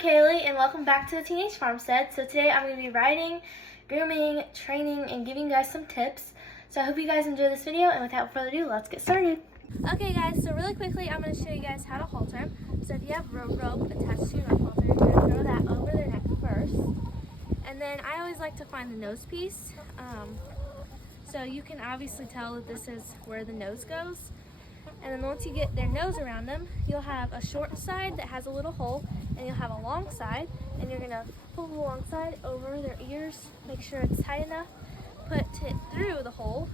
Kaylee, and welcome back to the Teenage Farmstead. So today I'm going to be riding, grooming, training, and giving you guys some tips. So I hope you guys enjoy this video, and without further ado, let's get started. Okay guys, so really quickly I'm going to show you guys how to halter him. So if you have rope attached to your rope halter, you're going to throw that over their neck first. And then I always like to find the nose piece. So you can obviously tell that this is where the nose goes. And then once you get their nose around them, you'll have a short side that has a little hole, and you'll have a long side, and you're gonna pull the long side over their ears, make sure it's tight enough, put it through the hole,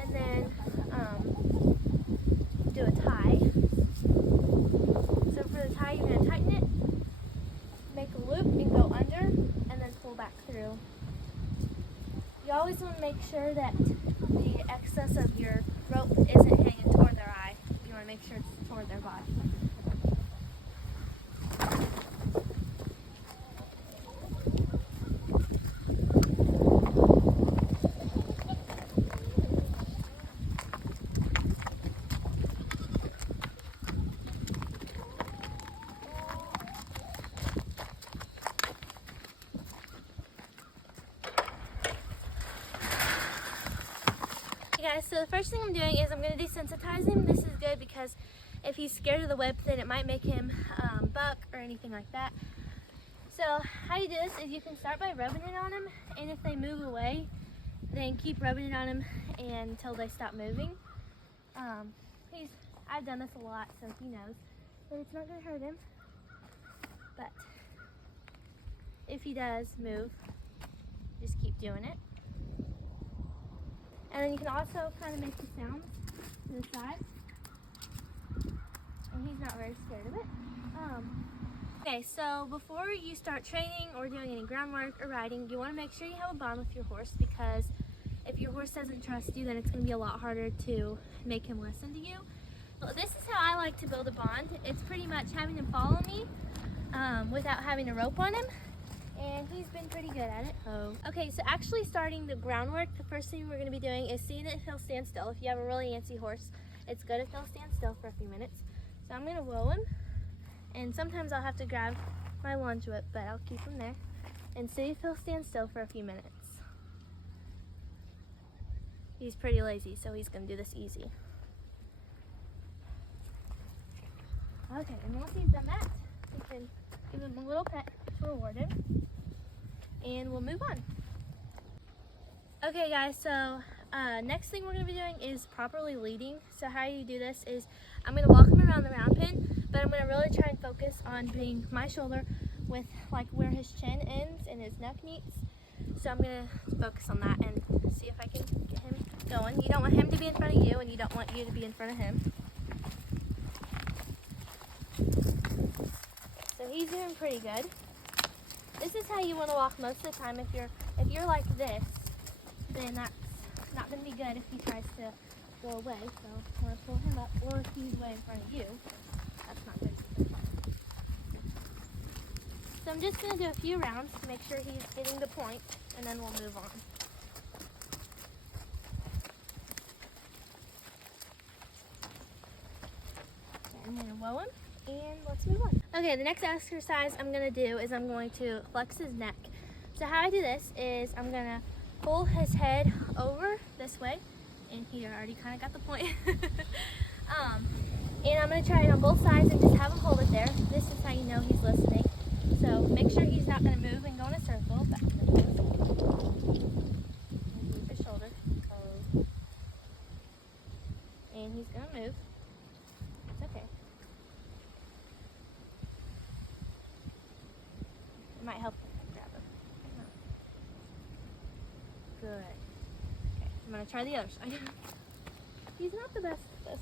and then do a tie. So for the tie, you're gonna tighten it, make a loop, and go under, and then pull back through. You always want to make sure that the excess of your rope isn't hanging toward their eye. You want to make sure it's toward their body. Guys, so the first thing I'm doing is I'm going to desensitize him. This is good because if he's scared of the whip, then it might make him buck or anything like that. So how you do this is you can start by rubbing it on him, and if they move away, then keep rubbing it on him until they stop moving. I've done this a lot, so he knows that it's not going to hurt him. But if he does move, just keep doing it. And then you can also kind of make the sounds to the side. And he's not very scared of it. Okay, so before you start training or doing any groundwork or riding, you want to make sure you have a bond with your horse, because if your horse doesn't trust you, then it's going to be a lot harder to make him listen to you. Well, this is how I like to build a bond. It's pretty much having him follow me without having a rope on him. And he's been pretty good at it. Okay, so actually starting the groundwork, the first thing we're going to be doing is seeing if he'll stand still. If you have a really antsy horse, it's good if he'll stand still for a few minutes. So I'm going to whoa him, and sometimes I'll have to grab my lunge whip, but I'll keep him there and see if he'll stand still for a few minutes. He's pretty lazy, so he's going to do this easy. Okay, and once he's done that, we can give him a little pet to reward him, and we'll move on. Okay guys, so next thing we're going to be doing is properly leading. So how you do this is I'm going to walk him around the round pen, but I'm going to really try and focus on being my shoulder with like where his chin ends and his neck meets. So I'm going to focus on that and see if I can get him going. You don't want him to be in front of you, and you don't want you to be in front of him. So he's doing pretty good. This is how you want to walk most of the time. If you're like this, then that's not going to be good if he tries to go away. So you want to pull him up, or if he's way in front of you, that's not good either. So I'm just going to do a few rounds to make sure he's getting the point, and then we'll move on. Okay, I'm going to whoa him, and let's move on. Okay, the next exercise I'm going to do is I'm going to flex his neck. So how I do this is I'm going to pull his head over this way, and he already kind of got the point. And I'm going to try it on both sides and just have him hold it there. This is how you know he's listening. So make sure he's not going to move and go in a circle. Back to the move his shoulder. And he's going to move. It's okay. It might help if I grab him. Good. Okay, I'm going to try the other side. He's not the best at this.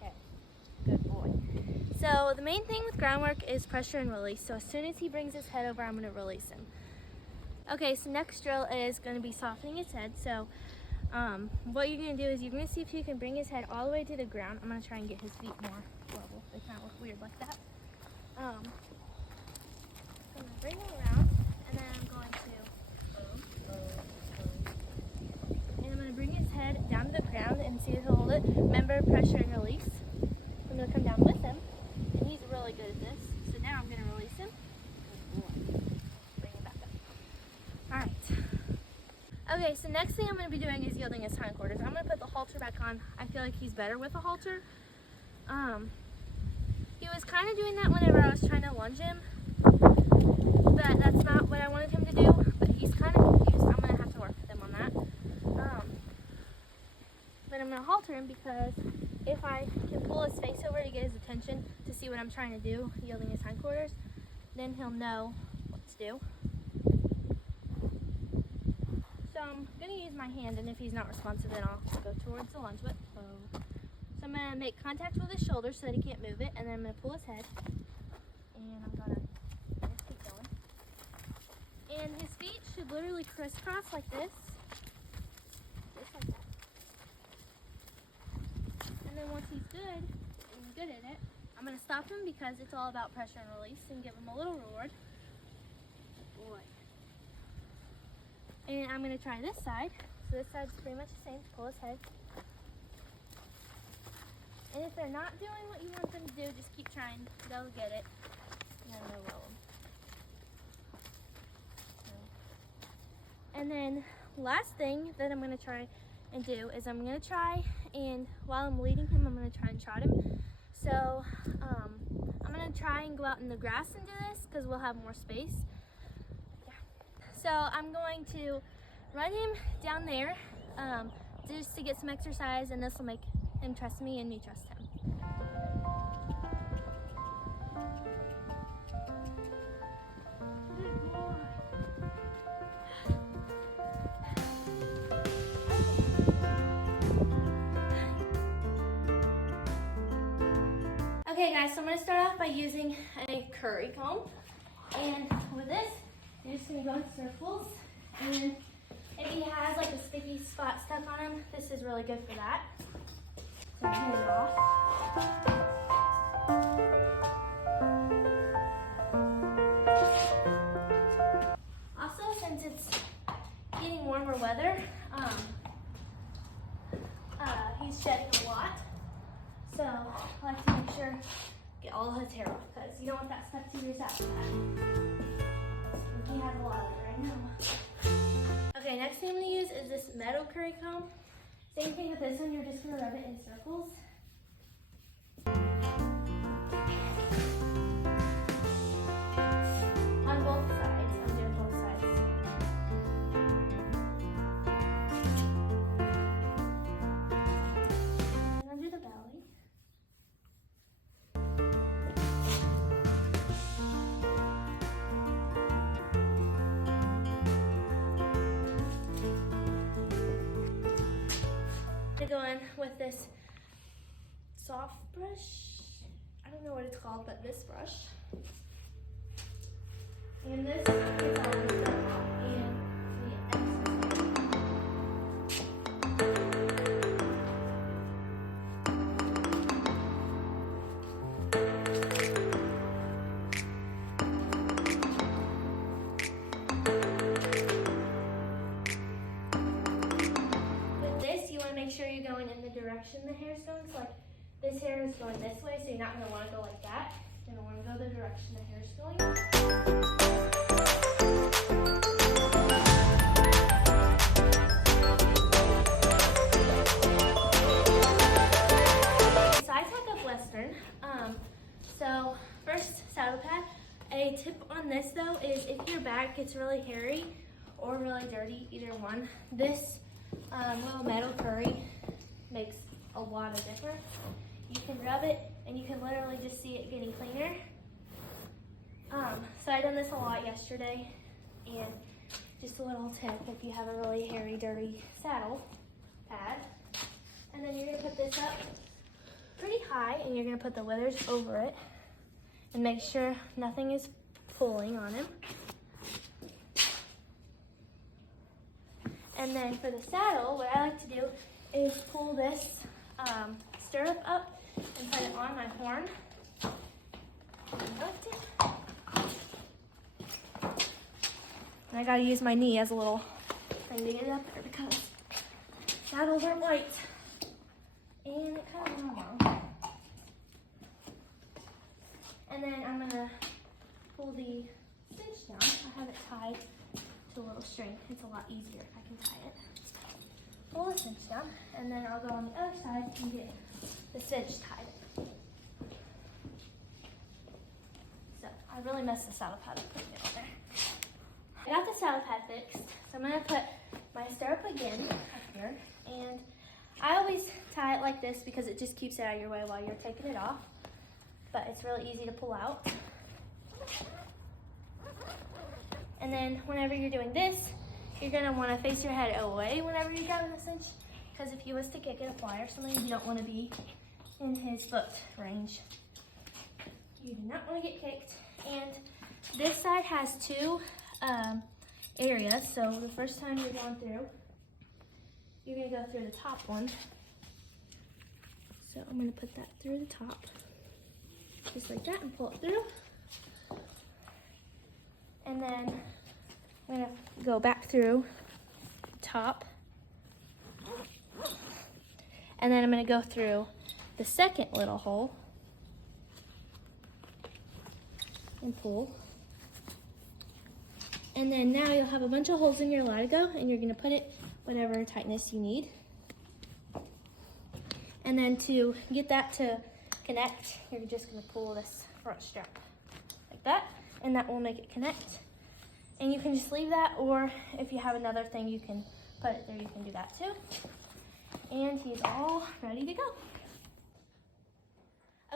Okay, good boy. So the main thing with groundwork is pressure and release. So as soon as he brings his head over, I'm going to release him. Okay, so next drill is going to be softening his head. So what you're going to do is you're going to see if you can bring his head all the way to the ground. I'm going to try and get his feet more level. They kind of look weird like that. I'm going to bring him around, and then I'm going to bring his head down to the ground and see if he'll hold it. but remember pressure and release. I'm going to come down with him, and he's really good at this. So now I'm going to release him. Bring him back up. Alright. Okay, so next thing I'm going to be doing is yielding his hindquarters. I'm going to put the halter back on. I feel like he's better with a halter. He was kind of doing that whenever I was trying to lunge him, but that's not what I wanted him to do, but he's kind of confused. I'm going to have to work with him on that. But I'm going to halter him because if I can pull his face over to get his attention to see what I'm trying to do, yielding his hindquarters, then he'll know what to do. So I'm going to use my hand, and if he's not responsive, then I'll go towards the lunge whip. So I'm going to make contact with his shoulder so that he can't move it, and then I'm going to pull his head, and I'm going to just keep going. And his feet should literally crisscross like this, just like that. And then once he's good at it, I'm going to stop him because it's all about pressure and release and give him a little reward. Good boy. And I'm going to try this side. So this side's pretty much the same. Pull his head. And if they're not doing what you want them to do, just keep trying. They'll get it. And then they'll roll them. And then last thing that I'm going to try and do is I'm going to try, and while I'm leading him, I'm going to try and trot him. So I'm going to try and go out in the grass and do this because we'll have more space. Yeah. So I'm going to run him down there just to get some exercise, and this will make him trust me and me trust him. Okay guys, so I'm going to start off by using a curry comb, and with this, you're just going to go in circles, and if he has like a sticky spot stuck on him, this is really good for that. So turn it off. Also, since it's getting warmer weather, he's shedding a lot. So I like to make sure get all his hair off because you don't want that stuck to your saddle pad. He has a lot of it right now. Okay, next thing I'm going to use is this metal curry comb. Same thing with this one, you're just going to rub it in circles. On both sides, I'm doing both sides. And under the belly. To go in with this soft brush. I don't know what it's called, but this brush. And this is all the top and the excess. With this, you want to make sure you're going in the direction the hair is going. So like this hair is going this way, so you're not going to want to go like that. You're going to want to go the direction the hair is going. So I tack up Western. So first, saddle pad. A tip on this though is if your back gets really hairy or really dirty, either one, this little metal curry makes a lot of difference. You can rub it and you can literally just see it getting cleaner. So I done this a lot yesterday, and just a little tip if you have a really hairy, dirty saddle pad. And then you're gonna put this up pretty high, and you're gonna put the withers over it and make sure nothing is pulling on him. And then for the saddle, what I like to do is pull this stirrup up and put it on my horn. And I gotta use my knee as a little thing to get it up there because saddles are light. And pull the cinch down. I have it tied to a little string. It's a lot easier if I can tie it. Pull the cinch down, and then I'll go on the other side and get the cinch tied. So I really messed this out of how to put it on there. I got the saddle pad fixed, so I'm going to put my stirrup again up here, and I always tie it like this because it just keeps it out of your way while you're taking it off, but it's really easy to pull out. And then whenever you're doing this, you're going to want to face your head away whenever you're grabbing the cinch, because if you was to kick it, a fly or something, you don't want to be in his foot range. You do not want to get kicked. And this side has two areas, so the first time you're going through, you're going to go through the top one. So I'm going to put that through the top, just like that, and pull it through. And then I'm going to go back through the top. And then I'm going to go through the second little hole and pull. And then now you'll have a bunch of holes in your latigo, and you're going to put it whatever tightness you need. And then to get that to connect, you're just going to pull this front strap like that, and that will make it connect. And you can just leave that, or if you have another thing you can put it there, you can do that too. And he's all ready to go.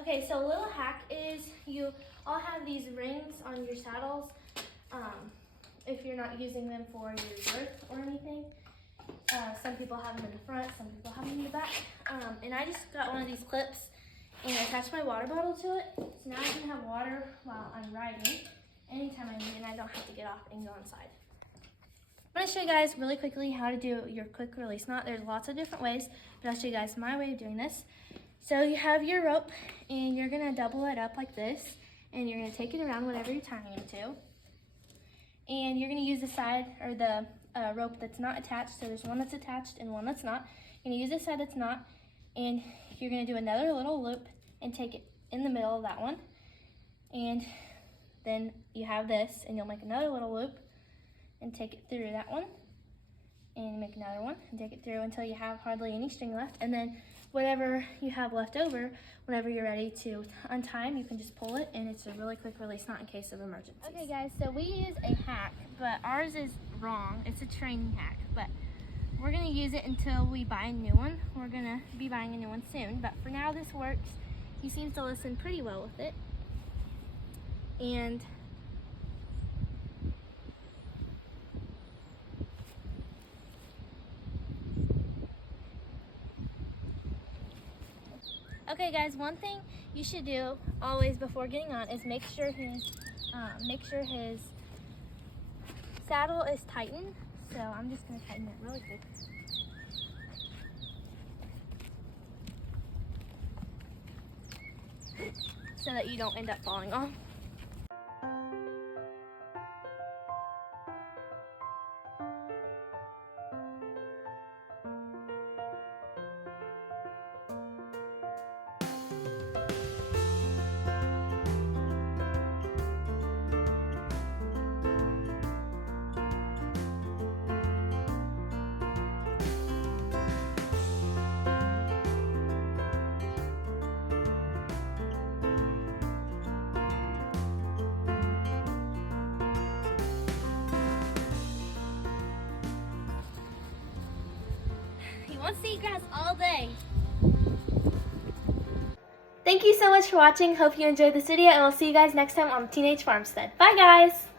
Okay, so a little hack is you all have these rings on your saddles if you're not using them for your girth or anything. Some people have them in the front, some people have them in the back. And I just got one of these clips and attached my water bottle to it. So now I can have water while I'm riding anytime I need, and I don't have to get off and go inside. I'm going to show you guys really quickly how to do your quick release knot. There's lots of different ways, but I'll show you guys my way of doing this. So you have your rope, and you're going to double it up like this, and you're going to take it around whatever you're tying it to. And you're going to use the side, or the rope that's not attached. So there's one that's attached and one that's not. You're going to use the side that's not, and you're going to do another little loop and take it in the middle of that one. And then you have this, and you'll make another little loop and take it through that one, and make another one and take it through until you have hardly any string left. And then whatever you have left over, whenever you're ready to untie them, you can just pull it, and it's a really quick release knot in case of emergency. Okay guys, so we use a hack, but ours is wrong. It's a training hack, but we're gonna use it until we buy a new one. We're gonna be buying a new one soon, but for now this works. He seems to listen pretty well with it. And okay guys, one thing you should do always before getting on is make sure his saddle is tightened. So I'm just going to tighten it really quick. So that you don't end up falling off. Wants to eat grass all day. Thank you so much for watching. Hope you enjoyed this video, and we'll see you guys next time on Teenage Farmstead. Bye guys!